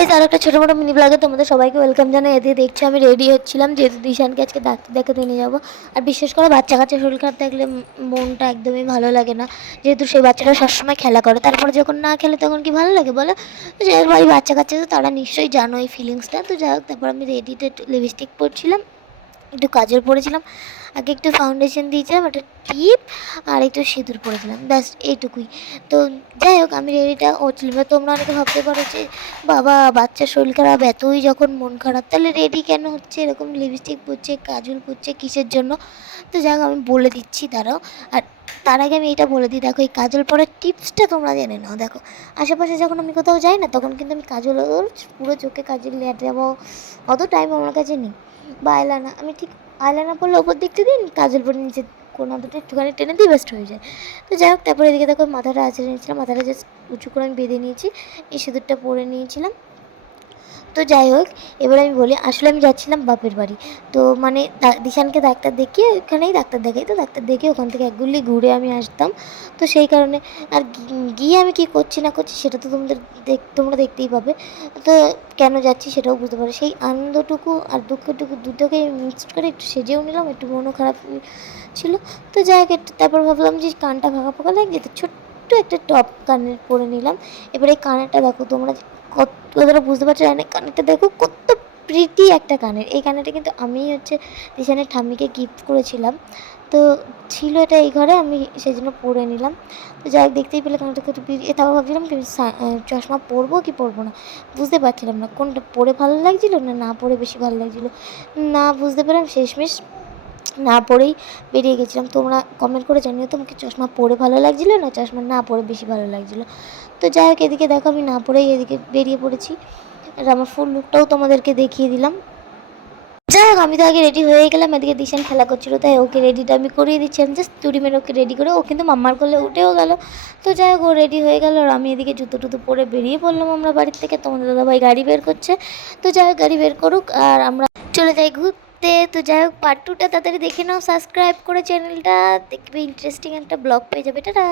Guys, আর একটা ছোটো মোটো mini ব্লগে তোমাদের সবাইকে ওয়েলকাম জানাই। এদিকে দেখছি আমি রেডি হচ্ছিলাম, যেহেতু দিশানকে আজকে ডাক্তার দেখাতে নিয়ে যাবো। আর বিশেষ করে বাচ্চা কাচ্চা শরীর খারাপ থাকলে মনটা একদমই ভালো লাগে না, যেহেতু সেই বাচ্চারা সবসময় খেলা করে, তারপরে যখন না খেলে তখন কি ভালো লাগে বলো? তো যাই হোক, বাড়ি বাচ্চা কাচ্চা তো তারা নিশ্চয়ই জানো এই ফিলিংসটা। তো যাই হোক, তারপর আমি রেডিতে লিপস্টিক পরছিলাম, একটু কাজল পরেছিলাম, আগে একটু ফাউন্ডেশন দিয়েছিলাম, একটা টিপ আর একটু সিঁদুর পরেছিলাম, ব্যাস এইটুকুই। তো যাই হোক, আমি রেডিটা হচ্ছিলাম। তোমরা অনেকে ভাবতে পারো যে বাবা, বাচ্চার শরীর খারাপ, এতই যখন মন খারাপ তাহলে রেডি কেন হচ্ছে, এরকম লিপস্টিক পরছে, কাজল পরছে, কিসের জন্য? তো যাই হোক, আমি বলে দিচ্ছি, দাঁড়াও। আর তার আগে আমি এটা বলে দিই, দেখো এই কাজল পরার টিপসটা তোমরা জেনে নাও। দেখো, আশেপাশে যখন আমি কোথাও যাই না, তখন কিন্তু আমি কাজল পুরো চোখে কাজল লেটে যাবো, অত টাইম আমার কাছে নেই। বা আইলানা, আমি ঠিক আইলানা পরলে ওপর দিকটা দিন, কাজল পরে নিচে কোনো দুটো একটুখানি টেনে দিয়ে বেস্ট হয়ে যায়। তো যাই হোক, তারপরে এদিকে দেখো মাথাটা আঁচড়ে নিয়েছিলাম, মাথাটা জাস্ট উঁচু করে আমি বেঁধে নিয়েছি, এই সিঁদুরটা পরে নিয়েছিলাম। তো যাই হোক, এবার আমি বলি, আসলে আমি যাচ্ছিলাম বাপের বাড়ি। তো মানে দিশানকে ডাক্তার দেখিয়ে ওখানেই ডাক্তার দেখাই, তো ডাক্তার দেখিয়ে ওখান থেকে একগুলি ঘুরে আমি আসতাম। তো সেই কারণে আর গিয়ে আমি কী করছি না করছি সেটা তো তোমরা দেখতেই পাবে। তো কেন যাচ্ছি সেটাও বুঝতে পারো। সেই আনন্দটুকু আর দুঃখটুকু দুটোকে মিক্সড করে একটু সেজেও নিলাম, একটু মনও খারাপ ছিল। তো যাই হোক, তারপর ভাবলাম যে কানটা ফাঁকা ফাঁকা লাগছে, তো ছোট্ট একটা টপ কানের পরে নিলাম। এবার এই কানেরটা দেখো তোমরা কতটা বুঝতে পারছো জানি, কানেরটা দেখো কত প্রিটি একটা কানের। এই কানেরটা কিন্তু আমি হচ্ছে দিশানের ঠাম্মিকে গিফট করেছিলাম, তো ছিল এটা এই ঘরে, আমি সেই জন্য পরে নিলাম। তো যাই হোক, দেখতেই পেলে কানেরটা কত প্রিটি। তারপর ভাবছিলাম কি চশমা পরবো কি পরবো না, বুঝতে পারছিলাম না কোনটা পরে ভালো লাগছিলো না না পরে বেশি ভালো লাগছিলো। না বুঝতে পেলাম, শেষমেশ না পরেই বেরিয়ে গেছিলাম। তোমরা কমেন্ট করে জানিও তোমাকে চশমা পরে ভালো লাগছিলো না চশমা না পরে বেশি ভালো লাগছিলো। তো যাই হোক, এদিকে দেখো আমি না পরেই এদিকে বেরিয়ে পড়েছি, আর আমার ফুল লুকটাও তোমাদেরকে দেখিয়ে দিলাম। যাই হোক, আমি তো আগে রেডি হয়ে গেলাম, এদিকে দিশান খেলা করছিলো, তাই ওকে রেডিটা আমি করিয়ে দিচ্ছি। আমি জাস্ট চুরি মেরে ওকে রেডি করে, ও কিন্তু মাম্মার করলে উঠেও গেল। তো যাই হোক, ও রেডি হয়ে গেল, আর আমি এদিকে জুতো টুতো পরে বেরিয়ে পড়লাম আমরা বাড়ির থেকে। তোমাদের দাদাভাই গাড়ি বের করছে, তো যাই হোক গাড়ি বের করুক আর আমরা চলে যাই ঘুরতে। তো যাই হোক, পার্ট 2টা তাড়াতাড়ি দেখে নাও, সাবস্ক্রাইব করে চ্যানেলটা, দেখবে ইন্টারেস্টিং একটা ব্লগ পেয়ে যাবে। টাটা।